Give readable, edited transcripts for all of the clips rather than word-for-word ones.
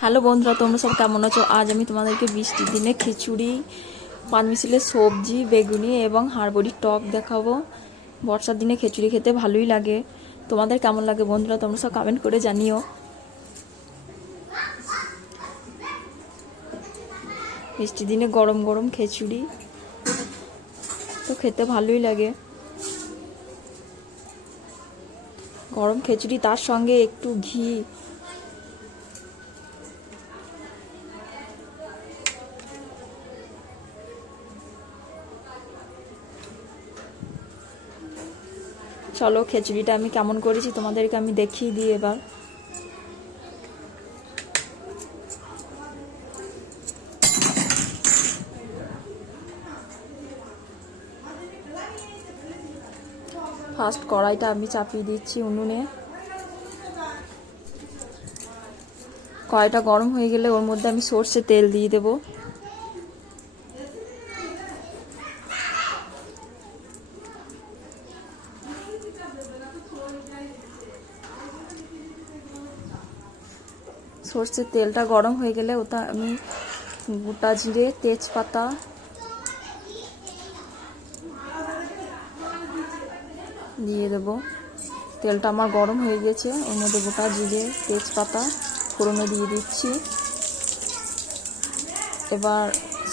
Hello বন্ধুরা, তোমরা সব কেমন আছো? আজ আমি তোমাদেরকে বৃষ্টির দিনে খিচুড়ি, পানমিশালি সবজি, বেগুনি এবং হাড়বড়ির টক দেখাবো। বর্ষার দিনে খিচুড়ি খেতে ভালোই লাগে। তোমাদের কেমন লাগে বন্ধুরা? তোমরা সব কমেন্ট করে জানিও। বৃষ্টির দিনে গরম গরম খিচুড়ি তো খেতে ভালোই লাগে। গরম খিচুড়ি, তার সঙ্গে একটু ঘি। চলো খিচুড়িটা আমি কেমন করেছি তোমাদেরকে আমি দেখিয়ে দিই এবার। ফার্স্ট কড়াইটা আমি চাপিয়ে দিচ্ছি উনুনে। কড়াইটা গরম হয়ে গেলে ওর মধ্যে আমি সর্ষে তেল দিয়ে দেব। সর্ষের তেলটা গরম হয়ে গেলে ওটা আমি গোটা জিরে, তেজপাতা দিয়ে দেব। তেলটা আমার গরম হয়ে গেছে, ওর মধ্যে গোটা জিরে, তেজপাতা ফোড়নে দিয়ে দিচ্ছি। এবার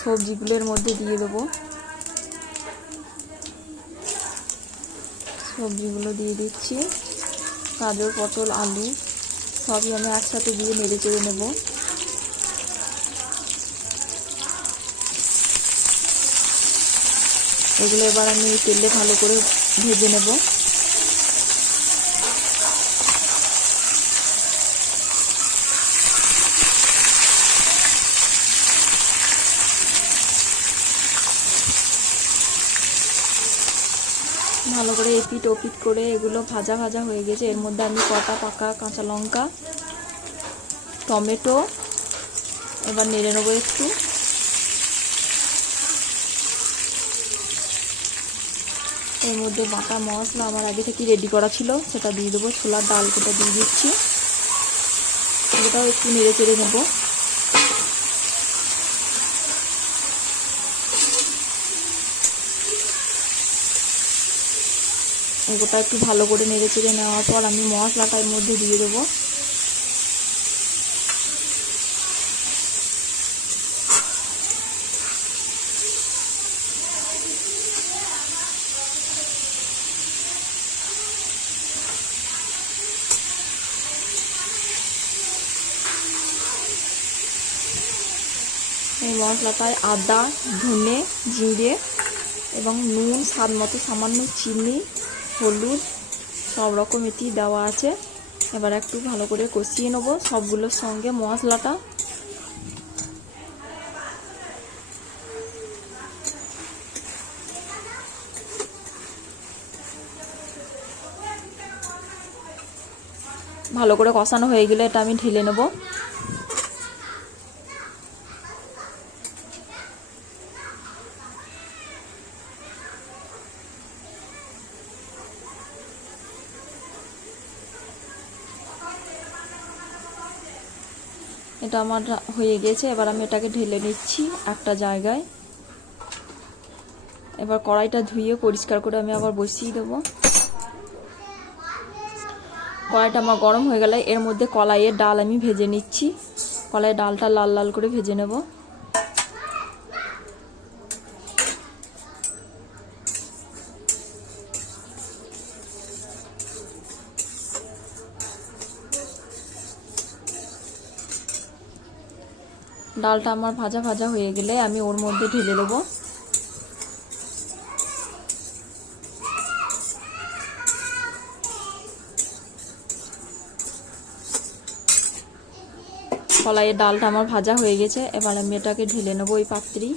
সবজিগুলোর মধ্যে দিয়ে দেব। সবজিগুলো দিয়ে দিচ্ছি, গাজর, পটল, আলু সবই আমি একসাথে দিয়ে নেড়ে চেড়ে নেব। এগুলো এবার আমি তেলে ভালো করে ভেজে নেব। ভালো করে এপিট ওপিট করে এগুলো ভাজা ভাজা হয়ে গেছে। এর মধ্যে আমি কটা পাকা কাঁচা লঙ্কা, টমেটো এবার নেড়ে নেবো একটু। এর মধ্যে বাটা মশলা আমার আগে থেকে রেডি করা ছিল সেটা দিয়ে দেবো। ছোলার ডাল কোটা দিয়ে দিচ্ছি, এটাও একটু নেড়ে চেড়ে নেবো। গোটা একটু ভালো করে নেড়ে চেড়ে নেওয়ার পর আমি মশলাটা এর মধ্যে দিয়ে দেবো। এই মশলাটায় আদা, ধনে, জিরে এবং নুন, স্বাদ মতো সামান্য চিনি, হলুদ সব রকম এটি দেওয়া আছে। এবার একটু ভালো করে কষিয়ে নেব সবগুলোর সঙ্গে মশলাটা। ভালো করে কষানো হয়ে গেলে এটা আমি ঢেলে নেব। এটা আমার হয়ে গেছে, এবার আমি এটাকে ঢেলে নিচ্ছি একটা জায়গায়। এবার কড়াইটা ধুয়ে পরিষ্কার করে আমি আবার বসিয়ে দেবো। কড়াইটা আমার গরম হয়ে গেলে এর মধ্যে কলাইয়ের ডাল আমি ভেজে নিচ্ছি। কলাইয়ের ডালটা লাল লাল করে ভেজে নেব। ডালটা আমার ভাজা ভাজা হয়ে গেলে আমি ওর মধ্যে ঢেলে দেবো। কলাইয়ের ডালটা আমার ভাজা হয়ে গেছে, এবার আমি এটাকে ঢেলে নেবো ওই পাত্রে।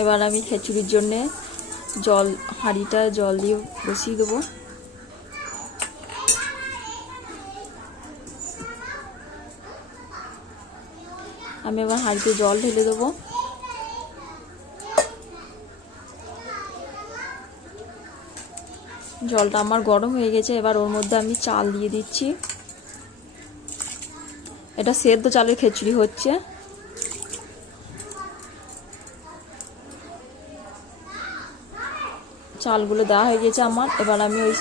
এবার আমি খিচুড়ির জন্যে হাঁড়িটা জল দিয়ে বসিয়ে দেবো। আমি এবার হাঁড়িতে জল ঢেলে দেবো। জলটা আমার গরম হয়ে গেছে, এবার ওর মধ্যে আমি চাল দিয়ে দিচ্ছি। এটা সেদ্ধ চালের খিচুড়ি হচ্ছে। চালগুলো দেওয়া হয়ে গেছে আমার। এবার আমি ওই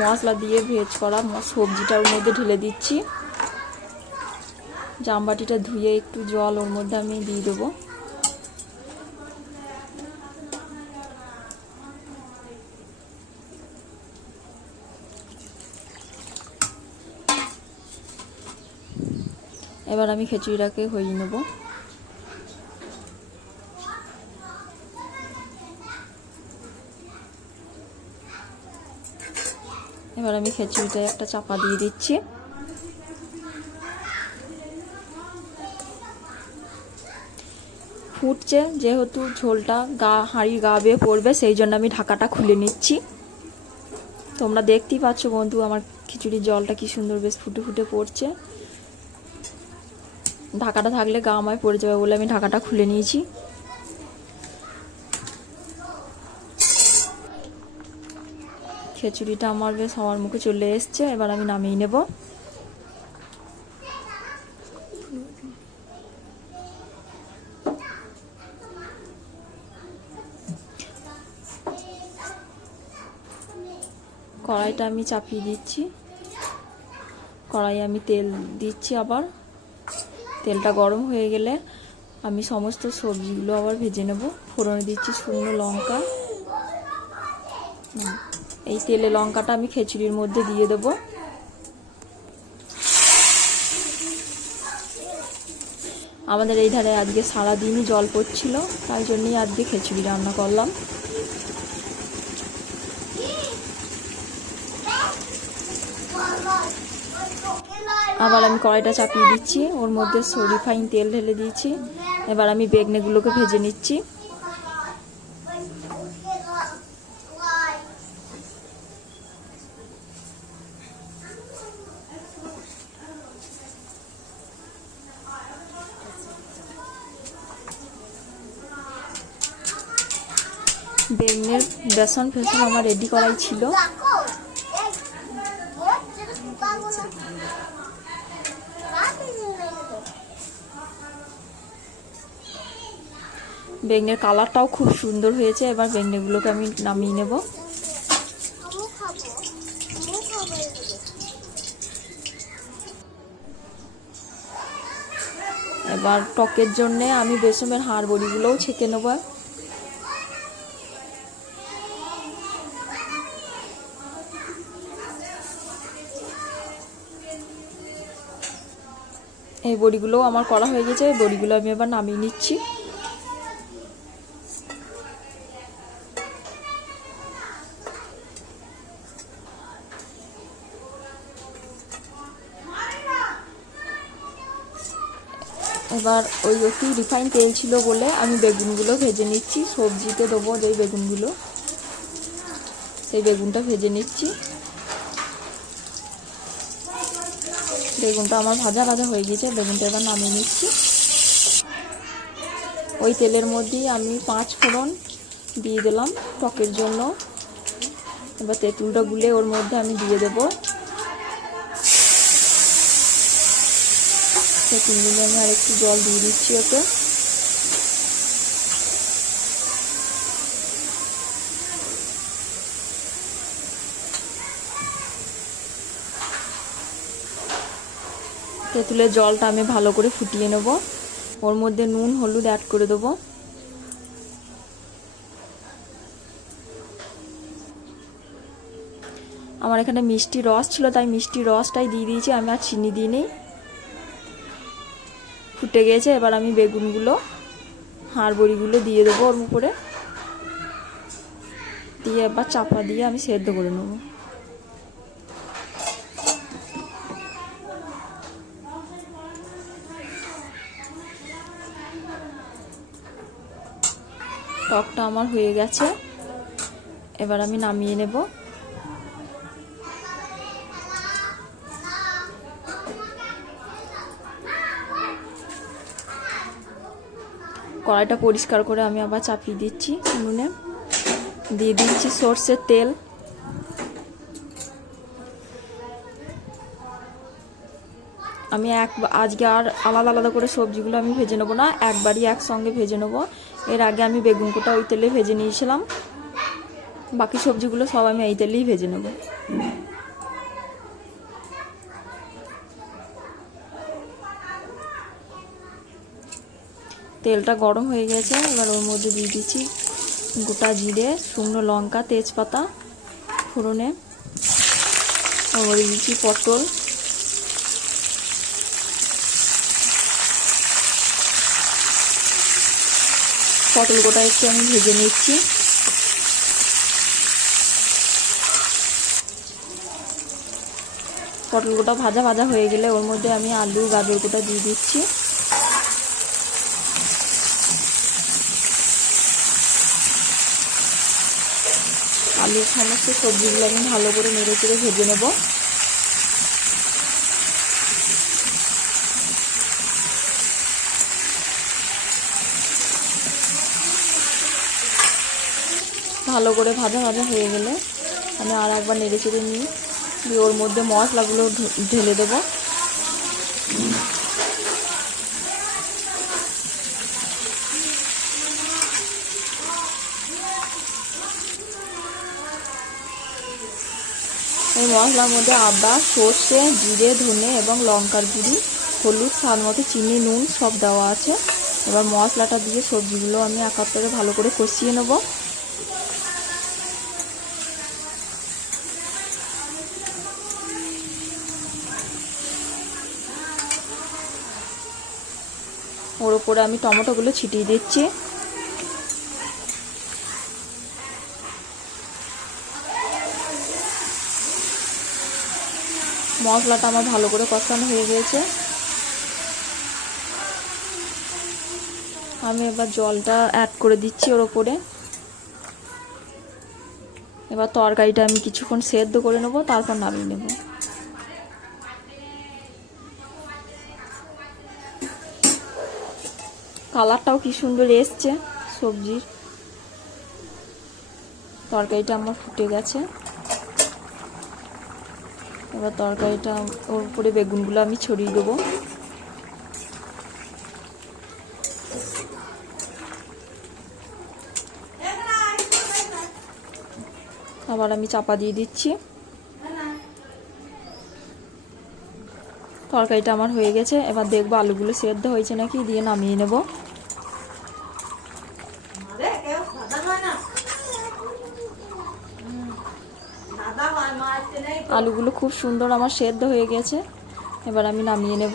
মশলা দিয়ে ভেজ করা সবজিটা ওর মধ্যে ঢেলে দিচ্ছি। জামবাটিটা ধুয়ে একটু জল ওর মধ্যে আমি দিয়ে দেবো। এবার আমি খিচুড়িটাকে হয়ে নেব। এবার আমি খিচুড়িটা একটা চাপা দিয়ে দিচ্ছি। ফুটছে, যেহেতু ঝোলটা হাঁড়ির গা বেয়ে পড়বে, সেই জন্য আমি ঢাকাটা খুলে নিচ্ছি। তোমরা দেখতেই পাচ্ছ বন্ধু, আমার খিচুড়ির জলটা কি সুন্দর বেশ ফুটে ফুটে পড়ছে। ঢাকাটা থাকলে গা আমায় পড়ে যাবে বলে আমি ঢাকাটা খুলে নিয়েছি। খিচুড়িটা আমার বেশ আমার মুখে চলে এসছে। এবার আমি নামিয়ে নেব। কড়াইটা আমি চাপিয়ে দিচ্ছি। কড়াইয়ে আমি তেল দিচ্ছি। আবার তেলটা গরম হয়ে গেলে আমি সমস্ত সবজিগুলো আবার ভেজে নেব। ফোড়নে দিচ্ছি শুকনো লঙ্কা। এই তেলে লঙ্কাটা আমি খিচুড়ির মধ্যে দিয়ে দেব। আমাদের এই ধারে আজকে সারাদিনই জল পড়ছিল, তাই জন্যই আজকে খিচুড়ি রান্না করলাম। আবার আমি কড়াইটা চাপিয়ে দিচ্ছি, ওর মধ্যে রিফাইন তেল ঢেলে দিয়েছি। এবার আমি বেগনেগুলোকে ভেজে নিচ্ছি। বেগনের বেসন ফেসন আমার রেডি করাই ছিল। বেগনের কালারটাও খুব সুন্দর হয়েছে। এবার বেগনেগুলোকে আমি নামিয়ে নেব। এবার টকের জন্য আমি বেসনের হাড় বড়িগুলোও ছেঁকে নেব। এই বড়িগুলোও আমার করা হয়ে গেছে। এই বড়িগুলো আমি এবার নামিয়ে নিচ্ছি। এবার ওই একটু রিফাইন তেল ছিল বলে আমি বেগুনগুলো ভেজে নিচ্ছি। সবজিতে দেবো যেই বেগুনগুলো, সেই বেগুনটা ভেজে নিচ্ছি। বেগুনটা আমার ভাজা ভাজা হয়ে গেছে। বেগুনটা এবার নামিয়ে নিচ্ছি। ওই তেলের মধ্যেই আমি 5 ফোড়ন দিয়ে দিলাম টকের জন্য। এবার তেঁতুলটা গুলে ওর মধ্যে আমি দিয়ে দেবো। তেঁতুল গুলে আমি আর একটু জল দিয়ে দিচ্ছি ওতে। তেঁতুলের জলটা আমি ভালো করে ফুটিয়ে নেব। ওর মধ্যে নুন হলুদ অ্যাড করে দেবো। আমার এখানে মিষ্টি রস ছিল, তাই মিষ্টি রসটাই দিয়ে দিয়েছি, আমি আর চিনি দিইনি। ফুটে গেছে। এবার আমি বেগুনগুলো হাড় বড়িগুলো দিয়ে দেবো ওর উপরে, দিয়ে এবার চাপা দিয়ে আমি সেদ্ধ করে নেব। টকটা আমার হয়ে গেছে। এবার আমি নামিয়ে নেব। কড়াইটা পরিষ্কার করে আমি আবার চাপিয়ে দিচ্ছি উনুনে। দিয়ে দিচ্ছি সর্ষের তেল। আমি আজকে আর আলাদা আলাদা করে সবজিগুলো আমি ভেজে নেবো না, একবারই একসঙ্গে ভেজে নেবো। এর আগে আমি বেগুন কোটা ওই তেলে ভেজে নিয়েছিলাম, বাকি সবজিগুলো সব আমি এই তেলেই ভেজে নেব। তেলটা গরম হয়ে গেছে, এবার ওর মধ্যে দিয়ে দিচ্ছি গোটা জিরে, শুকনো লঙ্কা, তেজপাতা ফোড়নে। ওর মধ্যে দিচ্ছি পটল, পটল গোটা একটু আমি ভেজে নিচ্ছি। পটল গোটা ভাজা ভাজা হয়ে গেলে ওর মধ্যে আমি আলু গাজর গোটা দিয়ে দিচ্ছি। আলুর সমস্ত সবজিগুলো আমি ভালো করে নেড়ে চেড়ে ভেজে নেব। ভালো করে ভাজা ভাজা হয়ে গেলে আমি আর একবার নেড়ে চেড়ে নিই, দিয়ে ওর মধ্যে মশলাগুলো ঢেলে দেবো। এই মশলার মধ্যে আদা, সর্ষে, জিরে, ধনে এবং লঙ্কার গুঁড়ি, হলুদ, স্বাদ মতো চিনি, নুন সব দেওয়া আছে। এবার মশলাটা দিয়ে সবজিগুলো আমি একাত্তরে ভালো করে কষিয়ে নেব। ওর উপরে আমি টমেটোগুলো ছিটিয়ে দিচ্ছি। মশলাটা আমার ভালো করে কষানো হয়ে গেছে। আমি এবার জলটা অ্যাড করে দিচ্ছি ওর উপরে। এবার তরকারিটা আমি কিছুক্ষণ সেদ্ধ করে নেব, তারপর নামিয়ে নেব। কালারটাও কি সুন্দর এসছে সবজির। তরকারিটা আমার ফুটে গেছে। এবার তরকারিটা ওর উপরে বেগুনগুলো আমি ছড়িয়ে দেবো। আবার আমি চাপা দিয়ে দিচ্ছি। তরকারিটা আমার হয়ে গেছে। এবার দেখবো আলুগুলো সেদ্ধ হয়েছে নাকি, দিয়ে নামিয়ে নেব। আলুগুলো খুব সুন্দর আমার সেদ্ধ হয়ে গেছে। এবার আমি নামিয়ে নেব।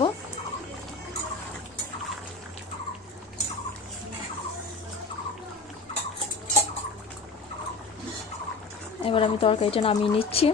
এবার আমি তরকারিটা নামিয়ে নিচ্ছি।